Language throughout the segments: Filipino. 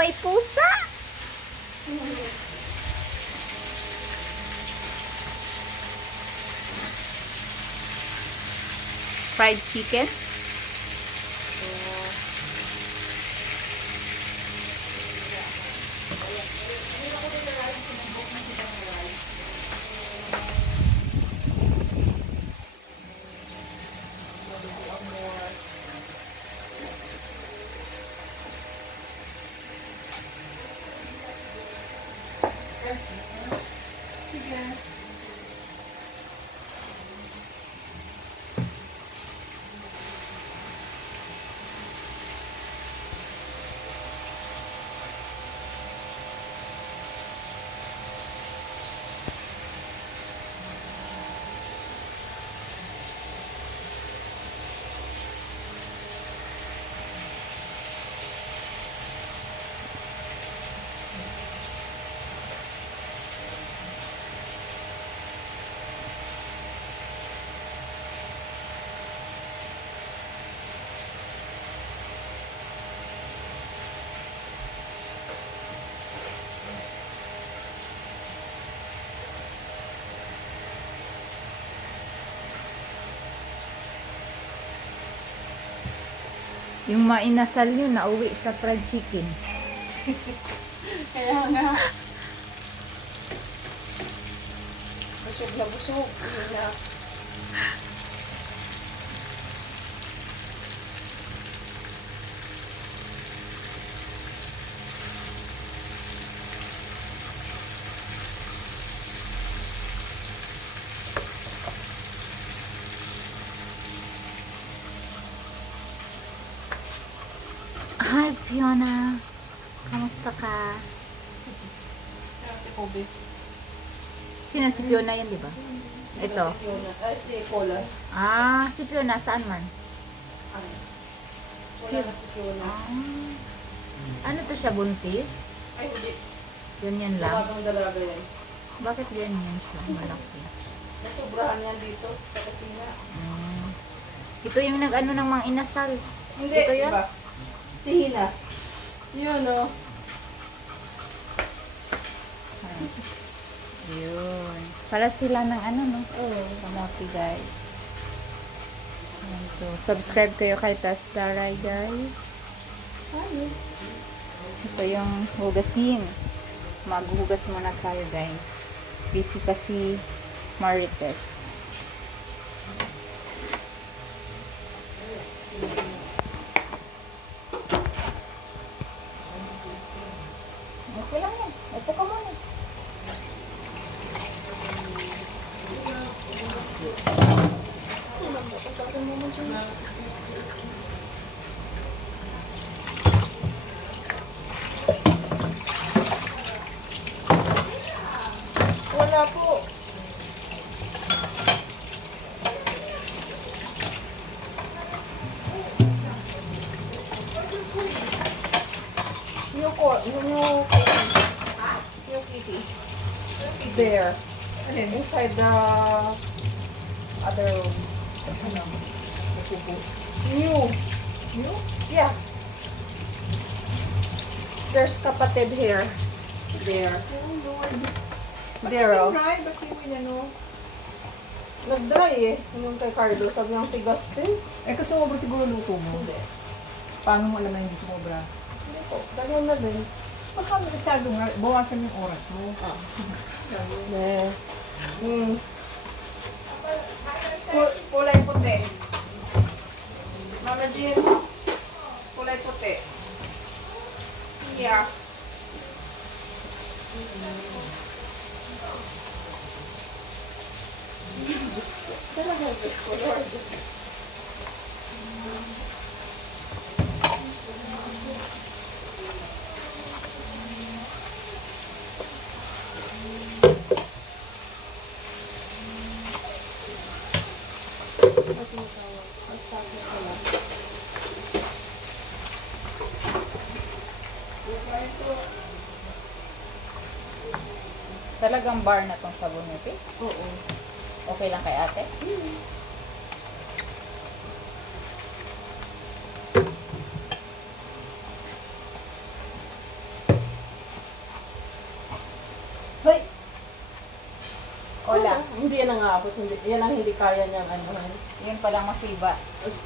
may pusa. Fried chicken. Sige. Yung mainasal nyo, nauwi sa fried chicken. Kaya nga. Busog na busog. Yun na. Hi, Fiona. Kamusta ka? Kaya si Kobe. Sino si Fiona yan, di ba? Ito. Si Fiona. Ay, si Paula. Ah, si Fiona, saan man? Wala na si Fiona. Ano to siya, buntis? Ay, hindi. Ganyan lang. Tumatang dalaga yan. Bakit ganyan siya? Malaki. Nasubrahan yan dito sa kusina. Ito yung nag-ano ng mga inasal. Hindi, Ito yun? iba. Si Hina. Yun, oh. Yun. Para sila ng ano, no? Kamote, guys. Ayan to. Subscribe kayo kay Tastaray, guys. Ito yung hugasin. Maghugas muna tayo, guys. Busy kasi Marites. Okay lang yan. Ito ka muna. Wala po. Yung kitty. There. Inside the other room. New. New? Yeah. There's kapatid here. There. There, oh. Dry, ba't yung inano? Nag-dry eh. Yung kay Carlo, sabi ng tigas this. Eh, kasi sumobra siguro luto mo. Hindi. Paano mo alam na hindi sumobra? Hindi po. Ganyan na din. Baka masyado nga, bawasan yung oras mo. Ne. Kulay puti. Mama Jean, kulay puti. Yeah. Talaga gusto ko, Lord. Talagang bar na tong sabon nito. Oo. Okay lang kay ate? wala. Hindi yan ang aabot. Hindi, yan ang hindi kaya niyang ano. Yun palang masiba.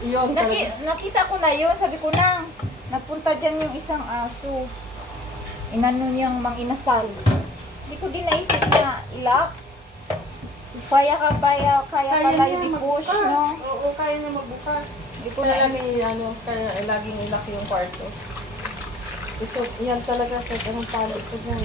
Yun Nakita ko na yun, sabi ko na, nagpunta dyan yung isang aso. Inano niyang manginasal. Hindi ko din naisip na ilak. Kaya pala yung i-push, no? Oo, kaya niya magbukas. Hindi ko Kaya na laging ano, kaya laging ilaki yung kwarto. Ito, yan talaga sa anong palad ko dyan.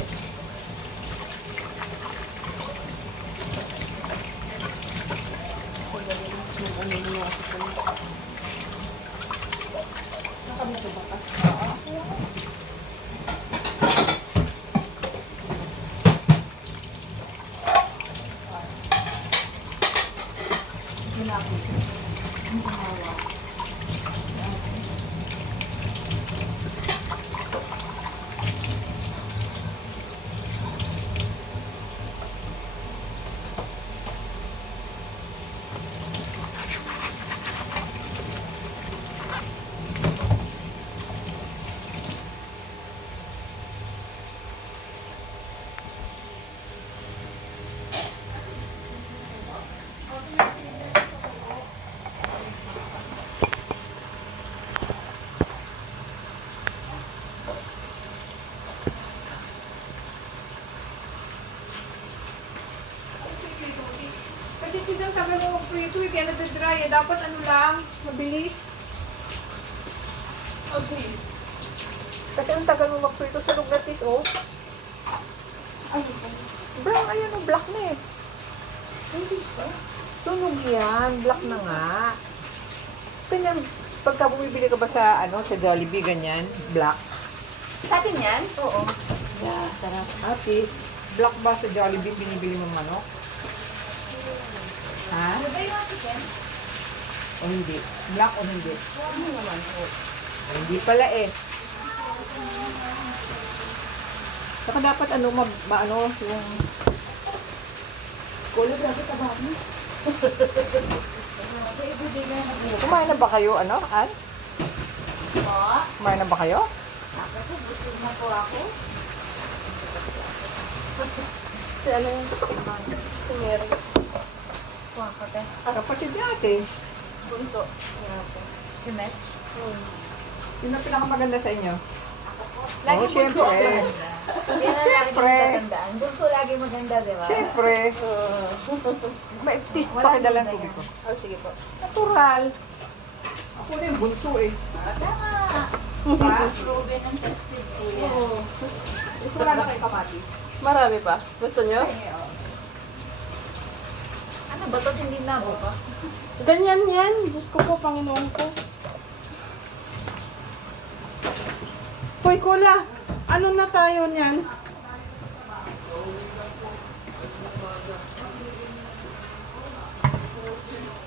Kasi pisang sabi mo mag-prito, kaya nadadry. Dapat ano lang, mabilis. Okay. Kasi ang tagal mo mag-prito sa lugar tis, oh. Ay, Brown, ayan, oh, black na eh. hindi ba? Sunog yan, black na nga. Ganyan, pagka bumibili ka ba sa, sa Jollibee, ganyan, black. Sa atin yan? Oo. Yeah, sarap. Atis, black ba sa Jollibee binibili mong manok? Ha? Ano ba yung chicken? O hindi? Black o hindi? Ano naman po? Hindi pala eh. Saka dapat yung Kulo grabe ka ba? kumain na ba kayo, Ann? Po? Kumain na ba kayo? Ako po, busog na po ako. Si ano yung si Mary. Kuha ko te. Kapatid natin. Bunso. Nga po. Kimet? Yun ang pinakamaganda sa inyo. Lagi Oo, syempre. bunso ang maganda. Yan ang lagi Syempre. tatandaan. Bunso lagi maganda, di ba? Siyempre. May tist pa kadalang Walang tubig ko. Oh, sige po. Natural. Ako na yung bunso eh. Tama. Ha? Proven and tested po yan. Oo. Gusto wala na kayo kamatis. Marami pa. Gusto nyo? Ano ba to? Hindi na ba? Ganyan yan. Diyos ko po, Panginoon ko. Hoy, Kula. Ano na tayo niyan?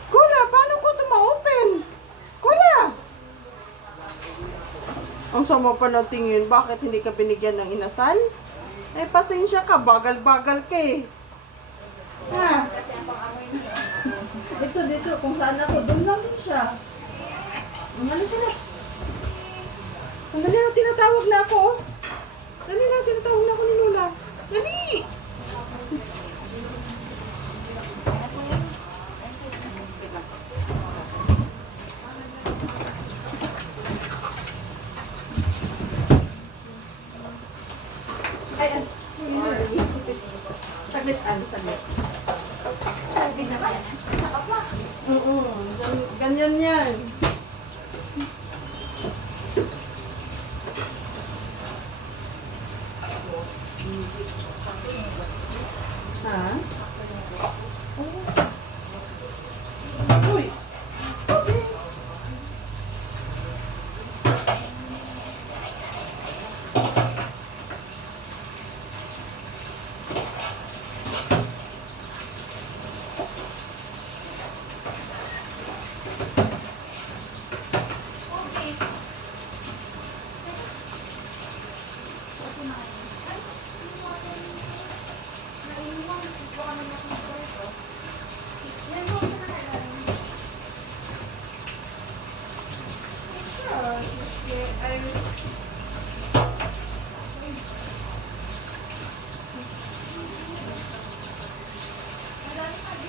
Kula, paano ko ito ma-open? Kula! Ang sama pa na tingin, bakit hindi ka binigyan ng inasal? Eh, pasensya ka, bagal-bagal ka eh. Ha? Dito, kung saan ako, doon lang din siya. Halika na. Sandali na, tinatawag na ako. Oh. Dali na, tinatawag na ako ni Lola. Dali! Ayan. Saglit, saglit. Oo, ganyan yan. Ha? Uy! Okay.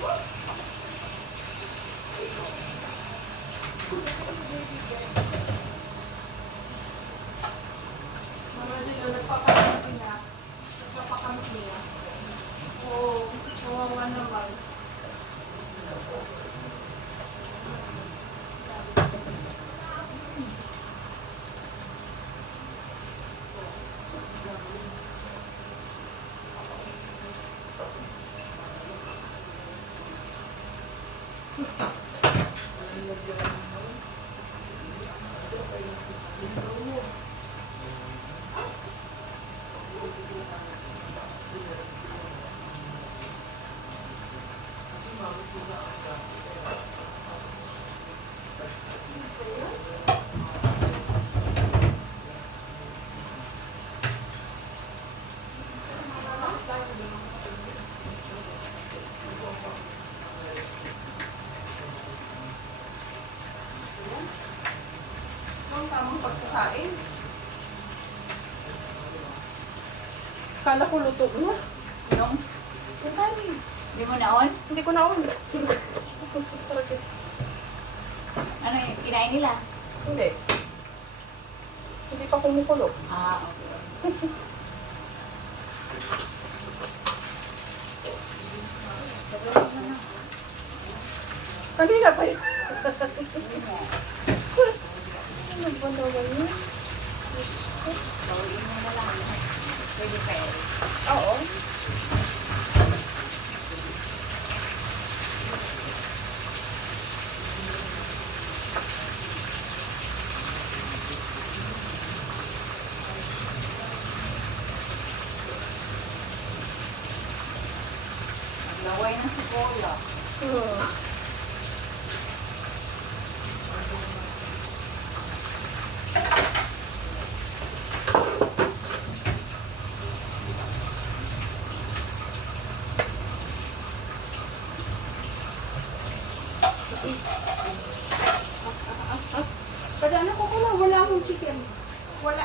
Mga dito, nagpapakamit na. Nagpapakamit niya. Oo, kawawa naman. Ang tamang pagsasain. Kala ko luto na. Yung, Ang dami. di mo naon? Hindi ko na ulit. Ano yung kinain nila? Hindi. Hindi pa kumukulo. Ah, okay. Kanina pa yun. Ano ba daw yun? Gawin mo na lang. Pwede pa eh. Oo. Laway ng sibola. Kada ano ko na, wala akong chicken. Wala.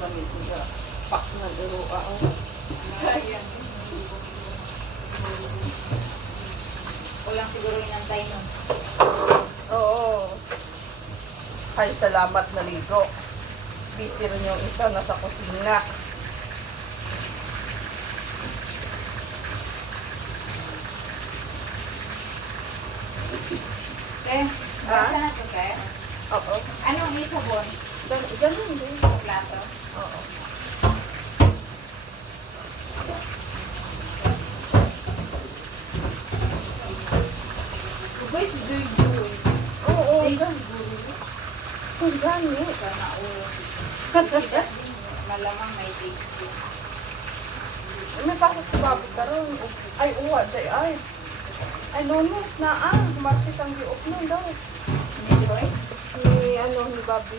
Lamig siya. Pak na duro ako. Ayan. Walang siguro inantay nun. Oo. Ay, salamat na ligo. Busy rin yung isa nasa kusina. Okay. Basta na ito, okay? Oo. Anong isabon? Ganun din. Plato? Oo. Ugay si Joy Joy. Oo. Date Ganun. siguro. Kung gani. Sana o. Sidas din. Malamang may date ko. May pasok si Bobby karon. Ay, uwa. Ay. Ay, Lunes na Martes ang giop nun daw. Ni Joy? Ni, ano, ni Bobby.